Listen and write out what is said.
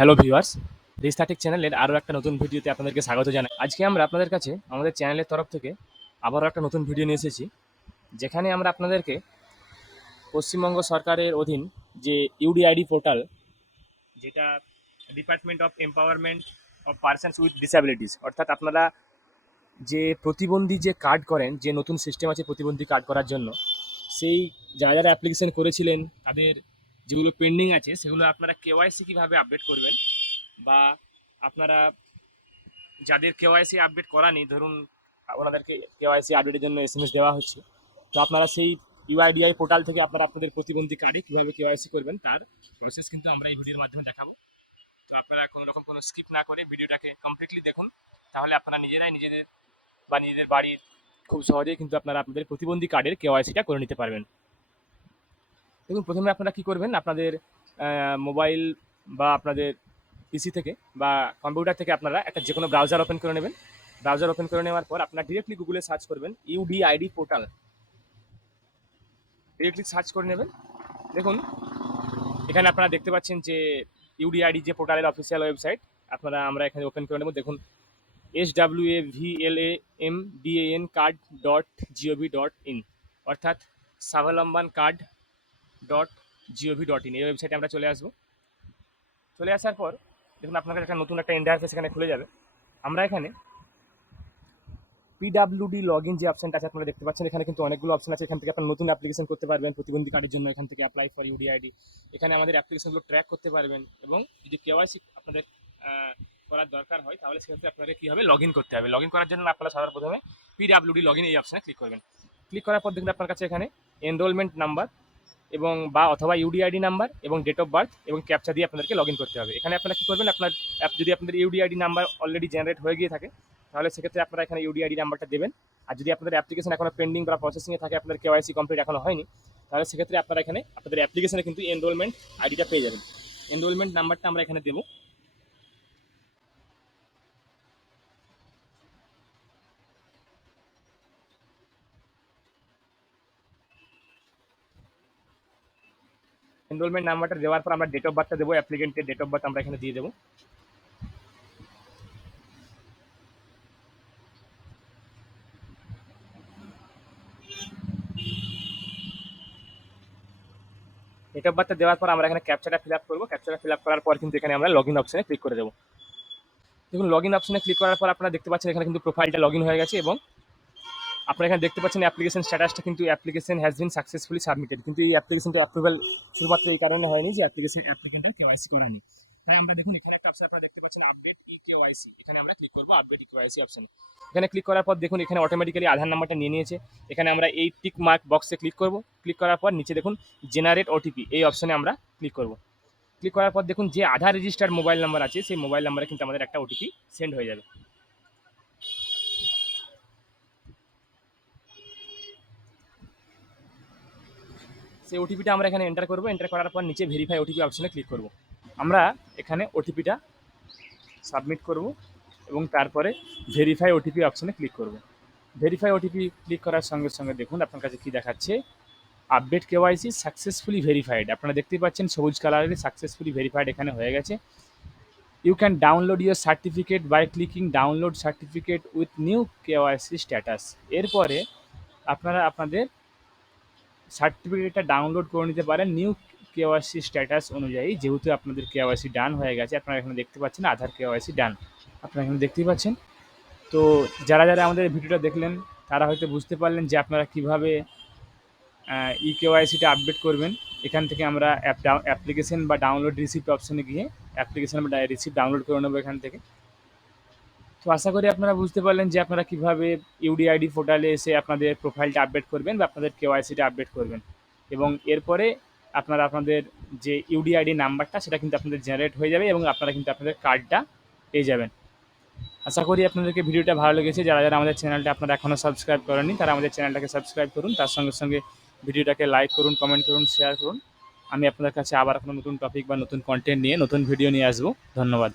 Hello viewers, রিস্তাটেক চ্যানেলের আরও একটা নতুন ভিডিওতে আপনাদেরকে স্বাগত জানাই। আজকে আমরা আপনাদের কাছে আমাদের চ্যানেলের তরফ থেকে আবারও একটা নতুন ভিডিও নিয়ে এসেছি, যেখানে আমরা আপনাদেরকে পশ্চিমবঙ্গ সরকারের অধীন যে ইউডিআইডি পোর্টাল, যেটা department of empowerment of persons with disabilities, অর্থাৎ আপনারা যে প্রতিবন্ধী যে কার্ড করেন, যে নতুন সিস্টেম আছে প্রতিবন্ধী কার্ড করার জন্য, সেই যারা যারা অ্যাপ্লিকেশন করেছিলেন তাদের যেগুলো পেন্ডিং আছে সেগুলো আপনারা কেওয়াইসি কীভাবে আপডেট করবেন, বা আপনারা যাদের কেওয়াইসি আপডেট করা নেই, ধরুন ওনাদেরকে কেওয়াইসি আপডেটের জন্য এসএমএস দেওয়া হচ্ছে, তো আপনারা সেই ইউআইডিআই পোর্টাল থেকে আপনারা আপনাদের প্রতিবন্ধী কার্ডে কীভাবে কেওয়াইসি করবেন তার প্রসেস কিন্তু আমরা এই ভিডিওর মাধ্যমে দেখাবো। তো আপনারা কোনো রকম কোনো স্কিপ না করে ভিডিওটাকে কমপ্লিটলি দেখুন, তাহলে আপনারা নিজেরাই নিজেদের বাড়ির খুব সহজেই কিন্তু আপনারা আপনাদের প্রতিবন্ধী কার্ডের কেওয়াইসিটা করে নিতে পারবেন। দেখুন, প্রথমে আপনারা কী করবেন, আপনাদের মোবাইল বা আপনাদের পিসি থেকে বা কম্পিউটার থেকে আপনারা একটা যে কোনো ব্রাউজার ওপেন করে নেবেন। ব্রাউজার ওপেন করে নেওয়ার পর আপনারা ডিরেক্টলি গুগলে সার্চ করবেন ইউডিআইডি পোর্টাল, ডিরেক্টলি সার্চ করে নেবেন। দেখুন, এখানে আপনারা দেখতে পাচ্ছেন যে ইউডিআইডি যে পোর্টালের অফিসিয়াল ওয়েবসাইট, আমরা এখানে ওপেন করে নেব। দেখুন, SWAVLAMDAN card.gov.in, অর্থাৎ স্বাবলম্বন card.gov.in, এই ওয়েবসাইটে আমরা চলে আসবো। চলে আসার পর দেখুন আপনার কাছে একটা নতুন একটা ইন্টারফেস এখানে খুলে যাবে। আমরা এখানে পিডাব্লিউডি লগ ইন যে অপশানটা আছে আপনারা দেখতে পাচ্ছেন, এখানে কিন্তু অনেকগুলো অপশন আছে। এখান থেকে আপনার নতুন অ্যাপ্লিকেশন করতে পারবেন প্রতিবন্ধী কার্ডের জন্য, এখান থেকে অ্যাপ্লাই ফর ইউডিআইডি, এখানে আমাদের অ্যাপ্লিকেশনগুলো ট্র্যাক করতে পারবেন। এবং যদি কেওয়াইসি আপনাদের করার দরকার হয় তাহলে সেক্ষেত্রে আপনাকে কী হবে, লগ ইন করতে হবে। লগ ইন করার জন্য আপনারা সবার প্রথমে পিডাব্লিউডি লগ ইন এই অপশানে ক্লিক করবেন। ক্লিক করার পর দেখুন আপনার কাছে এখানে এনরোলমেন্ট নাম্বার এবং অথবা ইউডিআইডি নাম্বার এবং ডেট অফ বার্থ এবং ক্যাপচা দিয়ে আপনাদেরকে লগ ইন করতে হবে। এখানে আপনারা কী করবেন, আপনার যদি আপনাদের ইউডিআইডি নাম্বার অলরেডি জেনারেট হয়ে গিয়ে থাকে তাহলে সেক্ষেত্রে আপনারা এখানে ইউডিআইডি নাম্বারটা দেবেন। আর যদি আপনাদের অ্যাপ্লিকেশন এখনো পেন্ডিং বা প্রসেসিংয়ে থাকে, আপনাদের কেওয়াইসি কমপ্লিট এখনো হয়নি, তাহলে সেক্ষেত্রে আপনারা এখানে আপনাদের অ্যাপ্লিকেশনে কিন্তু এনরোলমেন্ট আইডিটা পেয়ে যাবেন। এনরোলমেন্ট নাম্বারটা আমরা এখানে দেবো। এনরোলমেন্ট নাম্বারটা দেওয়ার পর আমরা ডেট অফ বার্থটা দেবো, অ্যাপ্লিকেন্টের ডেট অফ বার্থ আমরা এখানে দিয়ে দেবো। ডেট অফ বার্থটা দেওয়ার পর আমরা এখানে ক্যাপচাটা ফিল আপ করবো। ক্যাপচাটা ফিল আপ করার পর কিন্তু এখানে আমরা লগ ইন অপশানে ক্লিক করে দেবো। দেখুন, লগ ইন অপশানে ক্লিক করার পর আপনারা দেখতে পাচ্ছেন এখানে কিন্তু প্রোফাইলটা লগ ইন হয়ে গেছে, এবং আপনারা এখানে দেখতে পাচ্ছেন অ্যাপ্লিকেশন স্ট্যাটাসটা কিন্তু application has been successfully submitted, কিন্তু এই অ্যাপ্লিকেশনটা অ্যাপ্রুভাল শুধুমাত্র এই কারণে হয়নি যে অ্যাপ্লিকেন্টের কেওয়াইসি করা নেই। তাই আমরা দেখুন এখানে একটা অপশন আপনারা দেখতে পাচ্ছেন আপডেট ই কেওয়াইসি, এখানে আমরা ক্লিক করবো আপডেট ই কেওয়াইসি অপশানে। এখানে ক্লিক করার পর দেখুন এখানে অটোমেটিক্যালি আধার নাম্বারটা নিয়ে নিয়েছে। এখানে আমরা এই টিক মার্ক বক্সে ক্লিক করবো। ক্লিক করার পর নিচে দেখুন জেনারেট ওটিপি, এই অপশানে আমরা ক্লিক করবো। ক্লিক করার পর দেখুন যে আধার রেজিস্টার্ড মোবাইল নাম্বার আছে সেই মোবাইল নাম্বারে কিন্তু আমাদের একটা ওটিপি সেন্ড হয়ে যাবে। সেই ওটিপিটা আমরা এখানে এন্টার করবো। এন্টার করার পর নিচে ভেরিফাই ওটিপি অপশানে ক্লিক করব। আমরা এখানে ওটিপিটা সাবমিট করব এবং তারপরে ভেরিফাই ওটিপি অপশানে ক্লিক করব। ভেরিফাই ওটিপি ক্লিক করার সঙ্গে সঙ্গে দেখুন আপনার কাছে কী দেখাচ্ছে, আপডেট কেওয়াইসি সাকসেসফুলি ভেরিফাইড। আপনারা দেখতেই পাচ্ছেন সবুজ কালারের সাকসেসফুলি ভেরিফাইড এখানে হয়ে গেছে। You can download your certificate by clicking download certificate with new KYC status. এরপরে আপনারা আপনাদের সার্টিফিকেটটা ডাউনলোড করে নিতে পারেন নিউ কেওয়াইসি স্ট্যাটাস অনুযায়ী। যেহেতু আপনাদের কেওয়াইসি ডান হয়ে গেছে, আপনারা এখানে দেখতে পাচ্ছেন আধার কেওয়াইসি ডান, আপনারা এখানে দেখতেই পাচ্ছেন। তো যারা যারা আমাদের ভিডিওটা দেখলেন তারা হয়তো বুঝতে পারলেন যে আপনারা কীভাবে ই কেওয়াইসিটা আপডেট করবেন। এখান থেকে আমরা অ্যাপ্লিকেশন বা ডাউনলোড রিসিপ্ট অপশানে গিয়ে অ্যাপ্লিকেশন বা রিসিপ্ট ডাউনলোড করে নেবো এখান থেকে। তো আশা করি আপনারা বুঝতে পারলেন যে আপনারা কীভাবে ইউডিআইডি পোর্টালে এসে আপনাদের প্রোফাইলটা আপডেট করবেন বা আপনাদের কেওয়াইসিটা আপডেট করবেন, এবং এরপরে আপনারা আপনাদের যে ইউডিআইডি নাম্বারটা সেটা কিন্তু আপনাদের জেনারেট হয়ে যাবে এবং আপনারা কিন্তু আপনাদের কার্ডটা পেয়ে যাবেন। আশা করি আপনাদেরকে ভিডিওটা ভালো লেগেছে। যারা যারা আমাদের চ্যানেলটা আপনারা এখনও সাবস্ক্রাইব করেননি তারা আমাদের চ্যানেলটাকে সাবস্ক্রাইব করুন, তার সঙ্গে সঙ্গে ভিডিওটাকে লাইক করুন, কমেন্ট করুন, শেয়ার করুন। আমি আপনাদের কাছে আবার কোনো নতুন টপিক বা নতুন কন্টেন্ট নিয়ে নতুন ভিডিও নিয়ে আসবো। ধন্যবাদ।